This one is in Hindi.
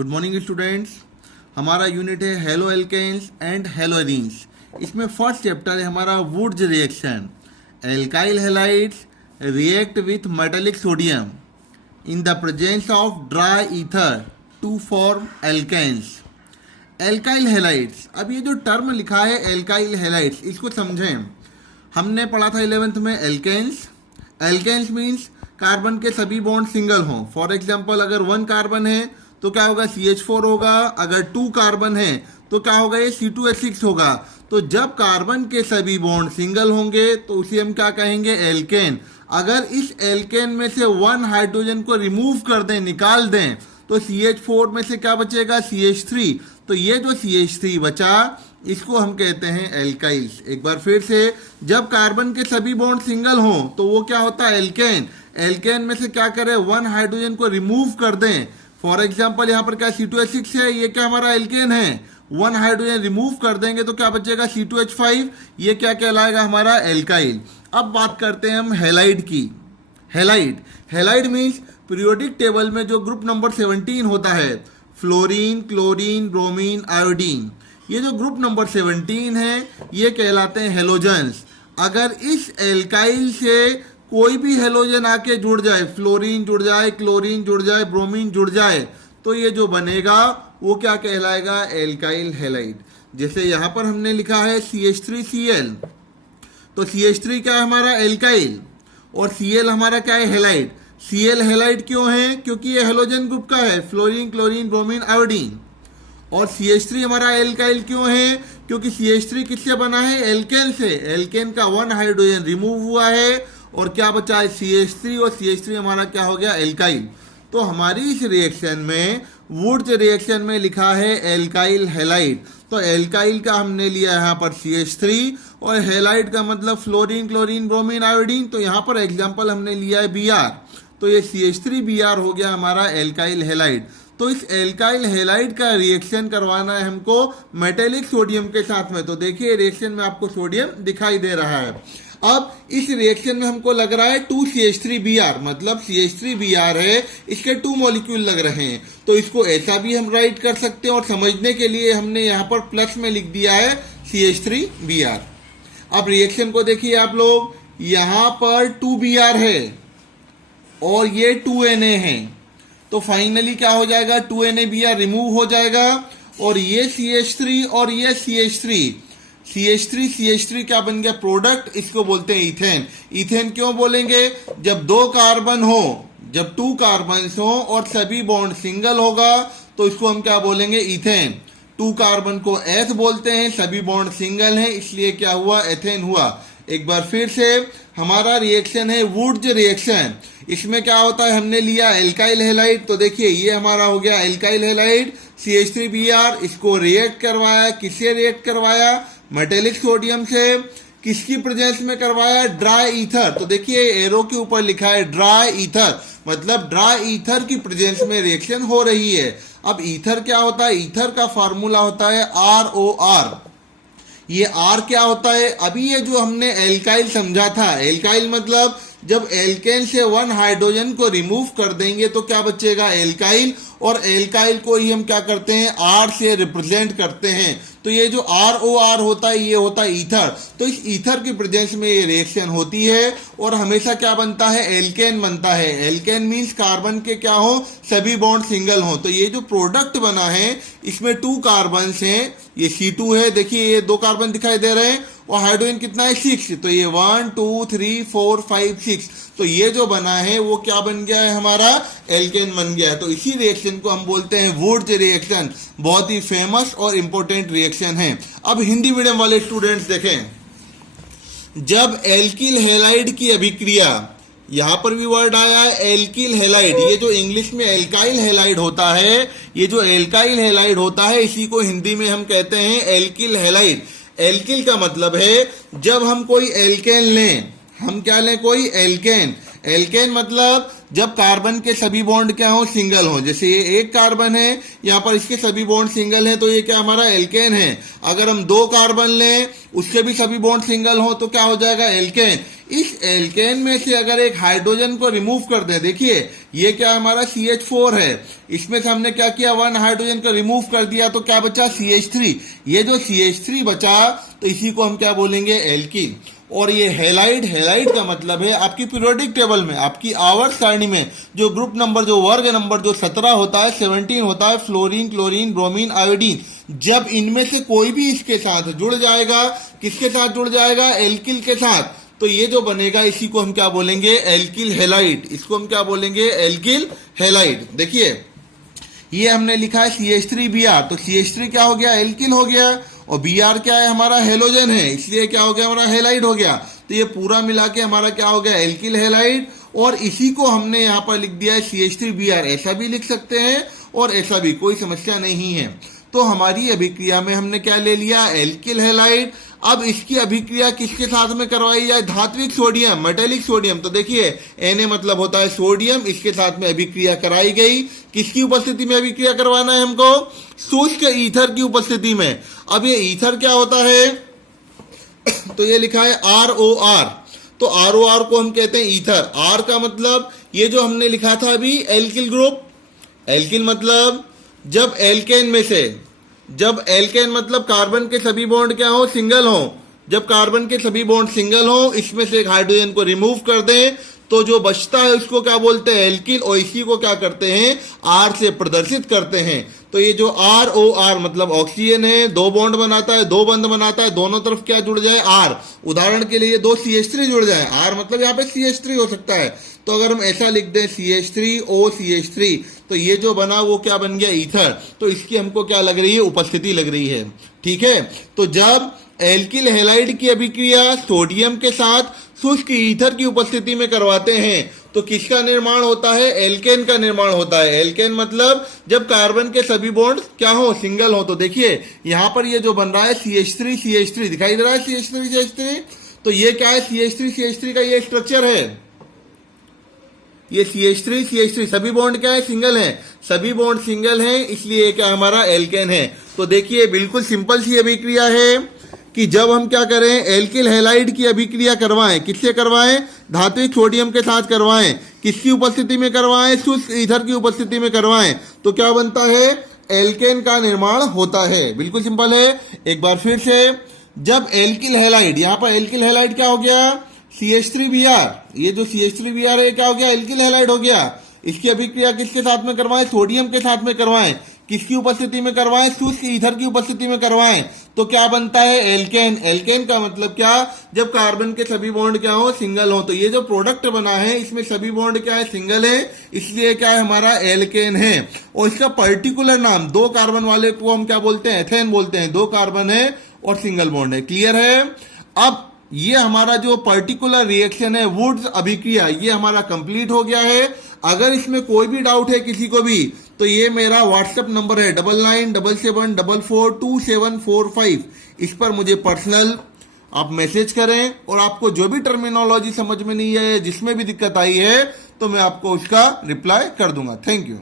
Good morning students. हमारा यूनिट है haloalkanes and haloarenes. इसमें फर्स्ट चैप्टर है हमारा Wurtz reaction. Alkyl halides react with metallic sodium in the presence of dry ether to form alkanes. Alkyl halides, अब ये जो टर्म लिखा है एल्काइल हैलाइड्स, इसको समझें। हमने पढ़ा था 11th में एल्केन्स। एल्केन्स मीन्स कार्बन के सभी बॉन्ड सिंगल हों। फॉर एग्जाम्पल अगर 1 कार्बन है तो क्या होगा, CH4 होगा। अगर 2 कार्बन है तो क्या होगा, ये C2H6 होगा। तो जब कार्बन के सभी बॉन्ड सिंगल होंगे तो उसे हम क्या कहेंगे, एल्केन। अगर इस एल्केन में से 1 हाइड्रोजन को रिमूव कर दें, निकाल दें, तो CH4 में से क्या बचेगा, CH3। तो ये जो CH3 बचा इसको हम कहते हैं एल्काइल्स। एक बार फिर से, जब कार्बन के सभी बॉन्ड सिंगल हों तो वो क्या होता है, एल्केन। एल्केन में से क्या करें, 1 हाइड्रोजन को रिमूव कर दें। फॉर एग्जाम्पल यहाँ पर क्या C2H6 है, ये क्या हमारा एल्केन है। 1 हाइड्रोजन रिमूव कर देंगे तो क्या बचेगा, C2H5। ये क्या कहलाएगा, हमारा एल्काइल। अब बात करते हैं हम हैलाइड की। हैलाइड मीन्स पीरियोडिक टेबल में जो ग्रुप नंबर 17 होता है, फ्लोरीन, क्लोरीन, ब्रोमीन, आयोडीन, ये जो ग्रुप नंबर 17 है ये कहलाते हैं हेलोजन्स। अगर इस एल्काइल से कोई भी हेलोजन आके जुड़ जाए, फ्लोरीन जुड़ जाए, क्लोरीन जुड़ जाए, ब्रोमीन जुड़ जाए, तो ये जो बनेगा वो क्या कहलाएगा, एल्काइल हैलाइड। जैसे यहाँ पर हमने लिखा है CH3Cl, तो CH3 क्या है हमारा, एल्काइल, और Cl हमारा क्या है, हैलाइड। Cl हैलाइड क्यों है, क्योंकि ये हेलोजन ग्रुप का है, फ्लोरीन, क्लोरीन, ब्रोमीन, आयोडीन। और CH3 हमारा एल्काइल क्यों है, क्योंकि CH3 किससे बना है, एल्केन से। एल्केन का 1 हाइड्रोजन रिमूव हुआ है और क्या बचा है, CH3, और CH3 हमारा क्या हो गया, एल्काइल। तो हमारी इस रिएक्शन में, वुड्स रिएक्शन में लिखा है एल्काइल हैलाइड। तो एल्काइल का हमने लिया यहाँ पर CH3 और हैलाइड का मतलब फ्लोरीन, क्लोरीन, ब्रोमीन, आयोडीन। तो यहाँ पर एग्जाम्पल हमने लिया है Br, तो ये CH3Br हो गया हमारा एल्काइल हैलाइड। तो इस एल्काइल हैलाइड का रिएक्शन करवाना है हमको मेटेलिक सोडियम के साथ में। तो देखिए रिएक्शन में आपको सोडियम दिखाई दे रहा है। अब इस रिएक्शन में हमको लग रहा है 2CH3Br, मतलब CH3Br है, इसके 2 मॉलिक्यूल लग रहे हैं। तो इसको ऐसा भी हम राइट कर सकते हैं, और समझने के लिए हमने यहाँ पर प्लस में लिख दिया है CH3Br। अब रिएक्शन को देखिए आप लोग, यहाँ पर 2Br है और ये 2Na है, तो फाइनली क्या हो जाएगा, 2NaBr रिमूव हो जाएगा, और ये CH3 और ये CH3 क्या बन गया, प्रोडक्ट। इसको बोलते हैं इथेन। इथेन क्यों बोलेंगे, जब 2 कार्बन हो, जब 2 कार्बन हो और सभी बॉन्ड सिंगल होगा तो इसको हम क्या बोलेंगे, इथेन। 2 कार्बन को एथ बोलते हैं, सभी बॉन्ड सिंगल हैं, इसलिए क्या हुआ, एथेन हुआ। एक बार फिर से, हमारा रिएक्शन है वुड्स रिएक्शन। इसमें क्या होता है, हमने लिया एल्काइल हैलाइड, तो देखिए ये हमारा हो गया एल्काइल हैलाइड, CH3Br। इसको रिएक्ट करवाया, किससे रिएक्ट करवाया, मेटेलिक सोडियम से। किसकी प्रेजेंस में करवाया, ड्राई ईथर। तो देखिए एरो के ऊपर लिखा है ड्राई ईथर, मतलब ड्राई ईथर की प्रेजेंस में रिएक्शन हो रही है। अब ईथर क्या होता है, ईथर का फॉर्मूला होता है ROR। ये R क्या होता है, अभी ये जो हमने एल्काइल समझा था, एल्काइल मतलब जब एल्केन से 1 हाइड्रोजन को रिमूव कर देंगे तो क्या बचेगा, एल्काइल। और एल्काइल को ही हम क्या करते हैं, R से रिप्रेजेंट करते हैं। तो ये जो ROR होता है ये होता है ईथर। तो इस ईथर की प्रेजेंस में ये रिएक्शन होती है और हमेशा क्या बनता है, एल्केन बनता है। एल्केन मीन्स कार्बन के क्या हो, सभी बॉन्ड सिंगल हो। तो ये जो प्रोडक्ट बना है इसमें 2 कार्बन हैं, ये C2 है, देखिए ये 2 कार्बन दिखाई दे रहे हैं, और हाइड्रोजन कितना है, 6। तो ये 1 2 3 4 5 6, तो ये जो बना है वो क्या बन गया है, हमारा एल्केन बन गया है। तो इसी रिएक्शन को हम बोलते हैं वुड्स रिएक्शन। बहुत ही फेमस और इंपॉर्टेंट रिएक्शन है। अब हिंदी मीडियम वाले स्टूडेंट्स देखें, जब एल्किल हैलाइड की अभिक्रिया, यहां पर भी वर्ड आया है एल्किल हैलाइड, ये जो इंग्लिश में एल्काइल हैलाइड होता है, ये जो एल्काइल हैलाइड होता है इसी को हिंदी में हम कहते हैं एल्किल हैलाइड। एल्किल का मतलब है जब हम कोई एल्केन लें, हम क्या लें, कोई एल्केन। एल्केन मतलब जब कार्बन के सभी बॉन्ड क्या हो, सिंगल हो। जैसे ये 1 कार्बन है, यहाँ पर इसके सभी बॉन्ड सिंगल हैं, तो ये क्या हमारा एल्केन है। अगर हम 2 कार्बन लें, उसके भी सभी बॉन्ड सिंगल हो तो क्या हो जाएगा, एल्केन। इस एल्केन में से अगर एक हाइड्रोजन को रिमूव कर दें, देखिए ये क्या हमारा CH4 है, इसमें से हमने क्या किया, 1 हाइड्रोजन को रिमूव कर दिया तो क्या बचा, CH3। ये जो CH3 बचा तो इसी को हम क्या बोलेंगे, एल्कीन। और ये हैलाइड, हैलाइड का मतलब है आपकी पीरियोडिक टेबल में, आपकी आवर्त सारणी में जो ग्रुप नंबर, जो वर्ग नंबर जो 17 होता है, 17 होता है, फ्लोरीन, क्लोरीन, ब्रोमीन, आयोडीन। जब इनमें से कोई भी इसके साथ जुड़ जाएगा, किसके साथ जुड़ जाएगा, एल्किल के साथ, तो ये जो बनेगा इसी को हम क्या बोलेंगे, एल्किल हैलाइड। इसको हम क्या बोलेंगे, एल्किल हैलाइड। देखिए ये हमने लिखा है CH3Br, तो CH3 क्या हो गया, एल्किल हो गया, और Br क्या है, हमारा हेलोजन है, इसलिए क्या हो गया, हमारा हैलाइड हो गया। तो ये पूरा मिला के हमारा क्या हो गया, एल्किल हैलाइड। और इसी को हमने यहाँ पर लिख दिया है CH3Br, ऐसा भी लिख सकते हैं और ऐसा भी, कोई समस्या नहीं है। तो हमारी अभिक्रिया में हमने क्या ले लिया, एल्किल हैलाइड। अब इसकी अभिक्रिया किसके साथ में करवाई जाए, धात्विक सोडियम, मेटेलिक सोडियम। तो देखिए Na मतलब होता है सोडियम, इसके साथ में अभिक्रिया कराई गई। किसकी उपस्थिति में अभिक्रिया करवाना है हमको, शुष्क ईथर की उपस्थिति में। अब ये ईथर क्या होता है, तो ये लिखा है ROR, तो ROR को हम कहते हैं ईथर। R का मतलब ये जो हमने लिखा था अभी, एल्किल ग्रुप। एल्किल मतलब जब एल्केन में से, जब एल्केन मतलब कार्बन के सभी बॉन्ड क्या हो, सिंगल हो। जब कार्बन के सभी बॉन्ड सिंगल हो, इसमें से एक हाइड्रोजन को रिमूव कर दें, तो जो बचता है उसको क्या बोलते हैं, एल्किल। और इसी को क्या करते हैं, R से प्रदर्शित करते हैं। तो ये जो ROR मतलब ऑक्सीजन है, 2 बॉन्ड बनाता है, 2 बंध बनाता है, दोनों तरफ क्या जुड़ जाए, R। उदाहरण के लिए 2 CH3 जुड़ जाए, R मतलब यहाँ पे CH3 हो सकता है। तो अगर हम ऐसा लिख दें CH3OCH3, तो ये जो बना वो क्या बन गया, ईथर। तो इसकी हमको क्या लग रही है, उपस्थिति लग रही है। ठीक है, तो जब एल्किल हैलाइड की अभिक्रिया सोडियम के साथ शुष्क ईथर की उपस्थिति में करवाते हैं, तो किसका निर्माण होता है, एल्केन का निर्माण होता है। एल्केन मतलब जब कार्बन के सभी बॉन्ड क्या हो, सिंगल हो। तो देखिए यहां पर ये जो बन रहा है CH3 दिखाई दे रहा है, CH3 तो ये क्या है, CH3 का ये स्ट्रक्चर है। ये CH3 सभी बॉन्ड क्या है, सिंगल है, सभी बॉन्ड सिंगल हैं, इसलिए क्या हमारा एल्केन है। तो देखिए बिल्कुल सिंपल सी अभिक्रिया है कि जब हम क्या करें, एल्किल हैलाइड की अभिक्रिया करवाएं, किससे करवाएं, धात्विक सोडियम के साथ करवाएं। किसकी उपस्थिति में करवाएं, शुष्क ईथर की उपस्थिति में करवाएं, तो क्या बनता है, एल्केन का निर्माण होता है। बिल्कुल सिंपल है। एक बार फिर से, जब एल्किल हैलाइड, यहां पर एल्किल हैलाइड क्या हो गया, CH3Br, ये जो CH3Br है क्या हो गया, एल्किल हैलाइड हो गया। इसकी अभिक्रिया किसके साथ में करवाएं, सोडियम के साथ में करवाएं। किसकी उपस्थिति में करवाएं, शुष्क ईथर की उपस्थिति में करवाएं, तो क्या बनता है, एल्केन। एल्केन का मतलब क्या, जब कार्बन के सभी बॉन्ड क्या हो, सिंगल हो। तो ये जो प्रोडक्ट बना है इसमें सभी बॉन्ड क्या है, सिंगल है, इसलिए क्या है, हमारा एल्केन है। और इसका पर्टिकुलर नाम, 2 कार्बन वाले को हम क्या बोलते हैं, एथेन बोलते हैं। 2 कार्बन है और सिंगल बॉन्ड है। क्लियर है। अब ये हमारा जो पर्टिकुलर रिएक्शन है, वुड्स अभिक्रिया, ये हमारा कंप्लीट हो गया है। अगर इसमें कोई भी डाउट है किसी को भी, तो ये मेरा व्हाट्सएप नंबर है 9977442745। इस पर मुझे पर्सनल आप मैसेज करें, और आपको जो भी टर्मिनोलॉजी समझ में नहीं है, जिसमें भी दिक्कत आई है, तो मैं आपको उसका रिप्लाई कर दूंगा। Thank you.